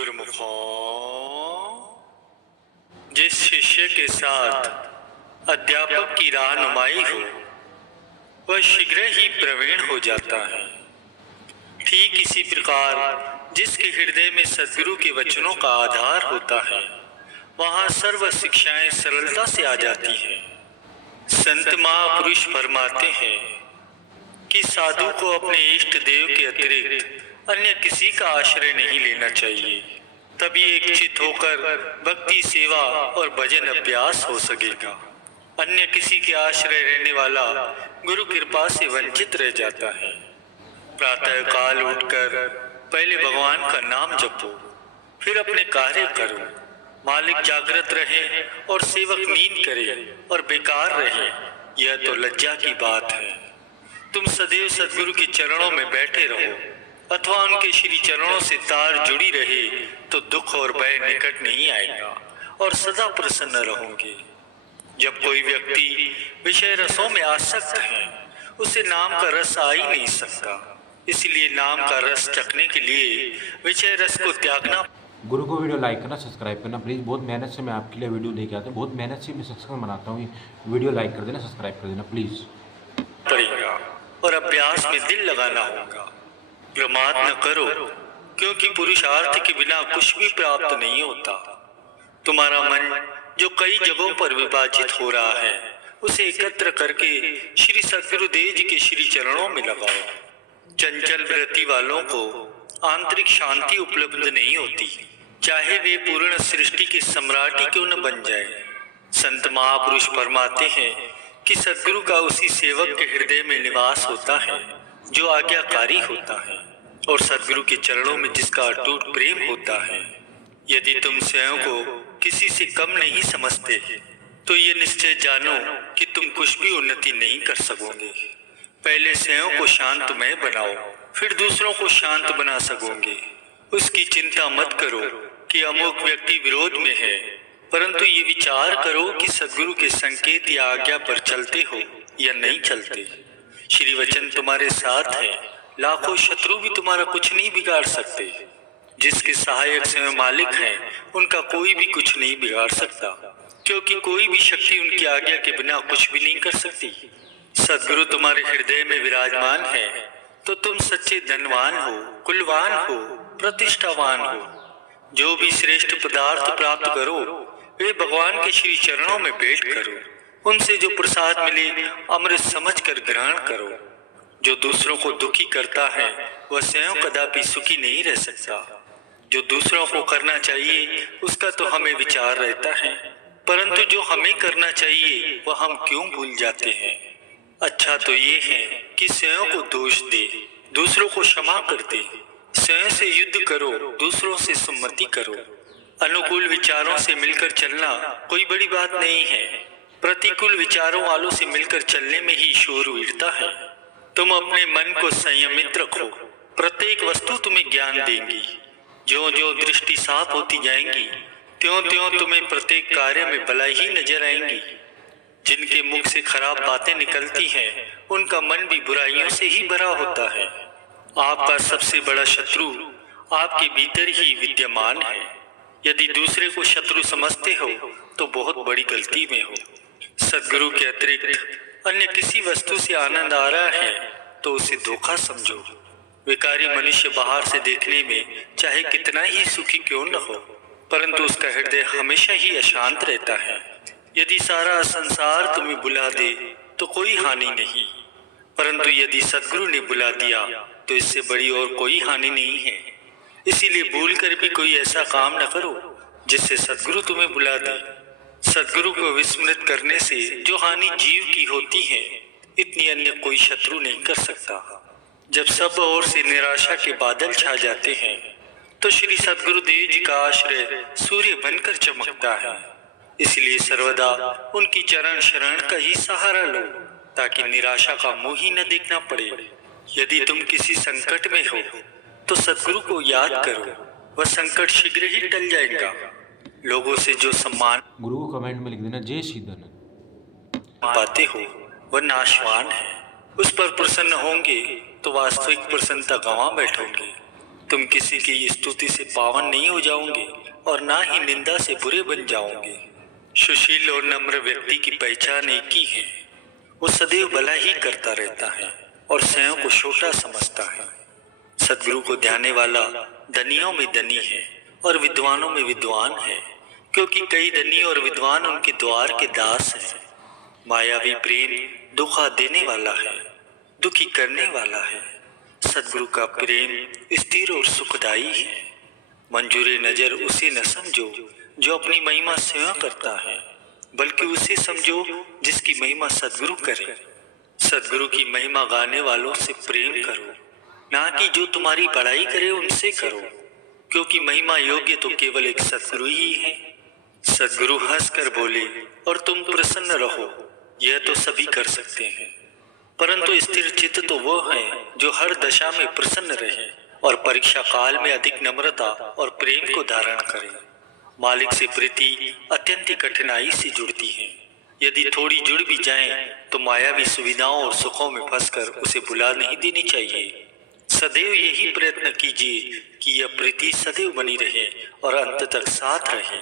गुरुमुखों, जिस शिष्य के साथ अध्यापक की रहनुमाई हो वह शीघ्र ही प्रवीण हो जाता है। ठीक इसी प्रकार जिसके हृदय में सद्गुरु के वचनों का आधार होता है वहां सर्व शिक्षाएं सरलता से आ जाती है। संत महापुरुष फरमाते हैं कि साधु को अपने इष्ट देव के अतिरिक्त अन्य किसी का आश्रय नहीं लेना चाहिए, तभी एक चित होकर भक्ति सेवा और भजन अभ्यास हो सकेगा। अन्य किसी के आश्रय रहने वाला गुरु कृपा से वंचित रह जाता है। प्रातः काल उठकर पहले भगवान का नाम जपो, फिर अपने कार्य करो। मालिक जागृत रहे और सेवक नींद करे और बेकार रहे, यह तो लज्जा की बात है। तुम सदैव सद्गुरु के चरणों में बैठे रहो अथवा उनके श्री चरणों से तार जुड़ी रहे तो दुख और भय निकट नहीं आएगा और सदा प्रसन्न रहोगे। जब कोई व्यक्ति विषय रसों में आसक्त है उसे नाम का रस आ ही नहीं सकता, इसलिए नाम का रस चखने के लिए विषय रस को त्यागना। गुरु को वीडियो लाइक करना, सब्सक्राइब करना प्लीज़। बहुत मेहनत से मैं आपके लिए वीडियो लेके आता हूँ, बहुत मेहनत से मैं सत्संग बनाता हूँ। वीडियो लाइक कर देना, सब्सक्राइब कर देना प्लीज़। पड़ेगा और अभ्यास में दिल लगाना होगा। प्रमाद न करो, क्योंकि पुरुषार्थ के बिना कुछ भी प्राप्त नहीं होता। तुम्हारा मन जो कई जगहों पर विभाजित हो रहा है उसे एकत्र करके श्री सद्गुरु देव जी के श्री चरणों में लगाओ। चंचल वृत्ति वालों को आंतरिक शांति उपलब्ध नहीं होती, चाहे वे पूर्ण सृष्टि के सम्राट ही क्यों न बन जाए। संत महापुरुष फरमाते हैं कि सद्गुरु का उसी सेवक के हृदय में निवास होता है जो आज्ञाकारी होता है और सद्गुरु के चरणों में जिसका अटूट प्रेम होता है। यदि तुम स्वयं को किसी से कम नहीं समझते तो ये निश्चय जानो कि तुम कुछ भी उन्नति नहीं कर सकोगे। पहले स्वयं को शांतमय बनाओ, फिर दूसरों को शांत बना सकोगे। उसकी चिंता मत करो कि अमुक व्यक्ति विरोध में है, परंतु ये विचार करो कि सद्गुरु के संकेत या आज्ञा पर चलते हो या नहीं चलते। श्री वचन तुम्हारे साथ है, लाखों शत्रु भी तुम्हारा कुछ नहीं बिगाड़ सकते। जिसके सहायक स्वयं मालिक हैं उनका कोई भी कुछ नहीं बिगाड़ सकता, क्योंकि कोई भी शक्ति उनकी आज्ञा के बिना कुछ भी नहीं कर सकती। सद्गुरु तुम्हारे हृदय में विराजमान है तो तुम सच्चे धनवान हो, कुलवान हो, प्रतिष्ठावान हो। जो भी श्रेष्ठ पदार्थ प्राप्त करो वे भगवान के श्री चरणों में भेंट करो। उनसे जो प्रसाद मिले अमृत समझकर ग्रहण करो। जो दूसरों को दुखी करता है वह स्वयं कदापि सुखी नहीं रह सकता। जो दूसरों को करना चाहिए उसका तो हमें विचार रहता है, परंतु जो हमें करना चाहिए वह हम क्यों भूल जाते हैं। अच्छा तो ये है कि स्वयं को दोष दे, दूसरों को क्षमा कर दे। स्वयं से युद्ध करो, दूसरों से सम्मति करो। अनुकूल विचारों से मिलकर चलना कोई बड़ी बात नहीं है, प्रतिकूल विचारों वालों से मिलकर चलने में ही शूरवीरता है। तुम अपने मन को संयमित रखो, प्रत्येक वस्तु तुम्हें ज्ञान देंगी। ज्यों ज्यों दृष्टि साफ होती जाएंगी त्यों त्यों तुम्हें प्रत्येक कार्य में भलाई ही नजर आएंगी। जिनके मुख से खराब बातें निकलती हैं उनका मन भी बुराइयों से ही भरा होता है। आपका सबसे बड़ा शत्रु आपके भीतर ही विद्यमान है। यदि दूसरे को शत्रु समझते हो तो बहुत बड़ी गलती में हो। सद्गुरु के अतिरिक्त अन्य किसी वस्तु से आनंद आ रहा है तो उसे धोखा समझो। विकारी मनुष्य बाहर से देखने में चाहे कितना ही सुखी क्यों न हो, परंतु उसका हृदय हमेशा ही अशांत रहता है। यदि सारा संसार तुम्हें बुला दे तो कोई हानि नहीं, परंतु यदि सद्गुरु ने बुला दिया तो इससे बड़ी और कोई हानि नहीं है। इसीलिए भूल कर भी कोई ऐसा काम न करो जिससे सद्गुरु तुम्हें बुला दे। सद्गुरु को विस्मृत करने से जो हानि जीव की होती है इतनी अन्य कोई शत्रु नहीं कर सकता। जब सब ओर से निराशा के बादल छा जाते हैं तो श्री सद्गुरु देव जी का आश्रय सूर्य बनकर चमकता है। इसलिए सर्वदा उनकी चरण शरण का ही सहारा लो ताकि निराशा का मुंह ही न देखना पड़े। यदि तुम किसी संकट में हो तो सद्गुरु को याद करो, वह संकट शीघ्र ही टल जाएगा। लोगों से जो सम्मान गुरु को कमेंट में लिख देना जय श्री धन पाते हो वह नाशवान है। उस पर प्रसन्न होंगे तो वास्तविक प्रसन्नता गंवा बैठोगे। तुम किसी की स्तुति से पावन नहीं हो जाओगे और ना ही निंदा से बुरे बन जाओगे। सुशील और नम्र व्यक्ति की पहचान एक ही है, वो सदैव भला ही करता रहता है और स्वयं को छोटा समझता है। सद्गुरु को ध्याने वाला धनियों में धनी है और विद्वानों में विद्वान है, क्योंकि कई धनी और विद्वान उनके द्वार के दास हैं। मायावी प्रेम धोखा देने वाला है, दुखी करने वाला है। सद्गुरु का प्रेम स्थिर और सुखदायी है। मंजूरे नजर उसे न समझो जो अपनी महिमा स्वयं करता है, बल्कि उसे समझो जिसकी महिमा सद्गुरु करे। सद्गुरु की महिमा गाने वालों से प्रेम करो, ना कि जो तुम्हारी बड़ाई करे उनसे करो, क्योंकि महिमा योग्य तो केवल एक सद्गुरु ही है। सद्गुरु हंसकर बोले और तुम प्रसन्न रहो, यह तो सभी कर सकते हैं, परंतु स्थिर चित्त तो वो है जो हर दशा में प्रसन्न रहे और परीक्षा काल में अधिक नम्रता और प्रेम को धारण करे। मालिक से प्रीति अत्यंत कठिनाई से जुड़ती है। यदि थोड़ी जुड़ भी जाए तो मायावी सुविधाओं और सुखों में फंसकर उसे बुला नहीं देनी चाहिए। सदैव यही प्रयत्न कीजिए कि यह प्रीति सदैव बनी रहे और अंत तक साथ रहे।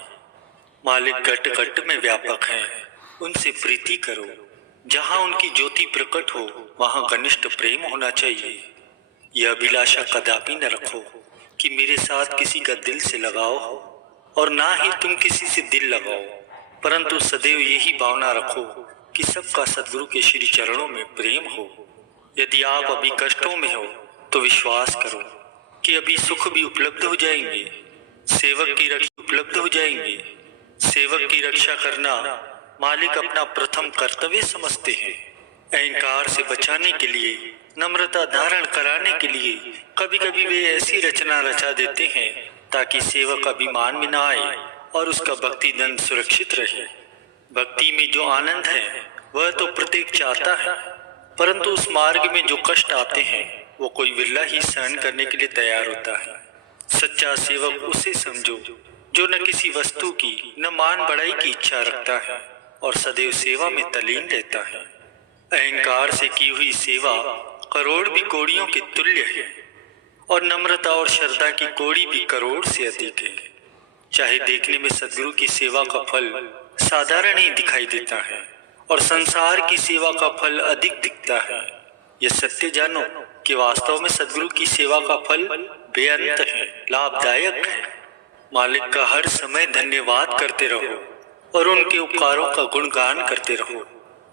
मालिक घट घट में व्यापक हैं, उनसे प्रीति करो। जहाँ उनकी ज्योति प्रकट हो वहाँ घनिष्ठ प्रेम होना चाहिए। यह अभिलाषा कदापि न रखो कि मेरे साथ किसी का दिल से लगाव हो, और ना ही तुम किसी से दिल लगाओ, परंतु सदैव यही भावना रखो कि सबका सद्गुरु के श्री चरणों में प्रेम हो। यदि आप अभी कष्टों में हो तो विश्वास करो कि अभी सुख भी उपलब्ध हो जाएंगे। सेवक की रक्षा उपलब्ध हो जाएंगे। सेवक की रक्षा करना मालिक अपना प्रथम कर्तव्य समझते हैं। अहंकार से बचाने के लिए, नम्रता धारण कराने के लिए कभी कभी वे ऐसी रचना रचा देते हैं ताकि सेवक अभिमान में न आए और उसका भक्ति धन सुरक्षित रहे। भक्ति में जो आनंद है वह तो प्रत्येक चाहता है, परंतु उस मार्ग में जो कष्ट आते हैं वो कोई बिरला ही सहन करने के लिए तैयार होता है। सच्चा सेवक उसे समझो जो न किसी वस्तु की न मान बढ़ाई की इच्छा रखता है और सदैव सेवा में तल्लीन रहता है। अहंकार से की हुई सेवा करोड़ भी कौड़ियों के तुल्य है और नम्रता और श्रद्धा की कौड़ी भी करोड़ से अधिक है। चाहे देखने में सद्गुरु की सेवा का फल साधारण ही दिखाई देता है और संसार की सेवा का फल अधिक दिखता है, यह सत्य जानो कि वास्तव में सद्गुरु की सेवा का फल बेअंत है, लाभदायक है। मालिक का हर समय धन्यवाद करते रहो और उनके उपकारों का गुणगान करते रहो,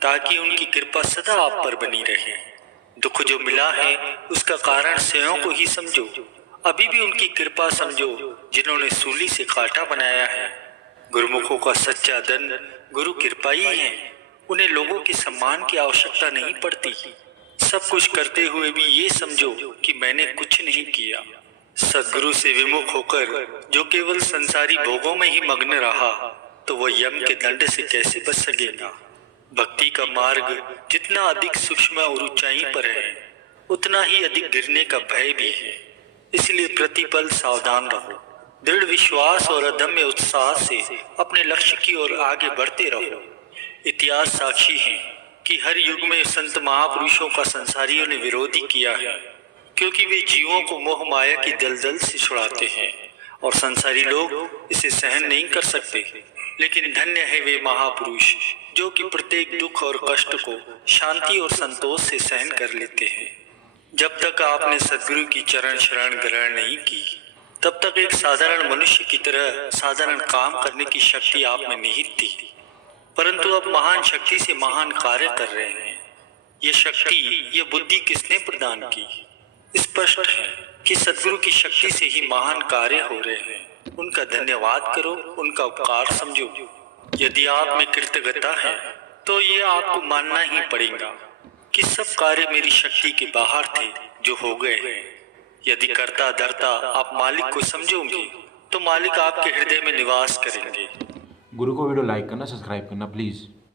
ताकि उनकी कृपा सदा आप पर बनी रहे। दुख जो मिला है उसका कारण स्वयं को ही समझो। अभी भी उनकी कृपा समझो जिन्होंने सूली से कांटा बनाया है। गुरुमुखों का सच्चा धन गुरु कृपा ही है। उन्हें लोगों के सम्मान की आवश्यकता नहीं पड़ती। सब कुछ करते हुए भी ये समझो कि मैंने कुछ नहीं किया। सद्गुरु से विमुख होकर जो केवल संसारी भोगों में ही मग्न रहा तो वह यम के दंड से कैसे बच सकेगा। भक्ति का मार्ग जितना अधिक सूक्ष्म और ऊंचाई पर है उतना ही अधिक गिरने का भय भी है। इसलिए प्रतिपल सावधान रहो। दृढ़ विश्वास और अदम्य उत्साह से अपने लक्ष्य की ओर आगे बढ़ते रहो। इतिहास साक्षी है कि हर युग में संत महापुरुषों का संसारियों ने विरोध ही किया है, क्योंकि वे जीवों को मोह माया की दलदल से छुड़ाते हैं और संसारी लोग इसे सहन नहीं कर सकते। लेकिन धन्य है वे महापुरुष जो कि प्रत्येक दुख और कष्ट को शांति और संतोष से सहन कर लेते हैं। जब तक आपने सद्गुरु की चरण शरण ग्रहण नहीं की तब तक एक साधारण मनुष्य की तरह साधारण काम करने की शक्ति आप में निहित थी, परंतु अब महान शक्ति से महान कार्य कर रहे हैं। ये शक्ति, ये बुद्धि किसने प्रदान की? स्पष्ट है कि सद्गुरु की शक्ति से ही महान कार्य हो रहे हैं। उनका धन्यवाद करो, उनका उपकार समझो। यदि आप में कृतज्ञता है तो ये आपको मानना ही पड़ेगा कि सब कार्य मेरी शक्ति के बाहर थे जो हो गए हैं। यदि करता धरता आप मालिक को समझोगे तो मालिक आपके हृदय में निवास करेंगे। गुरु को वीडियो लाइक करना, सब्सक्राइब करना प्लीज़।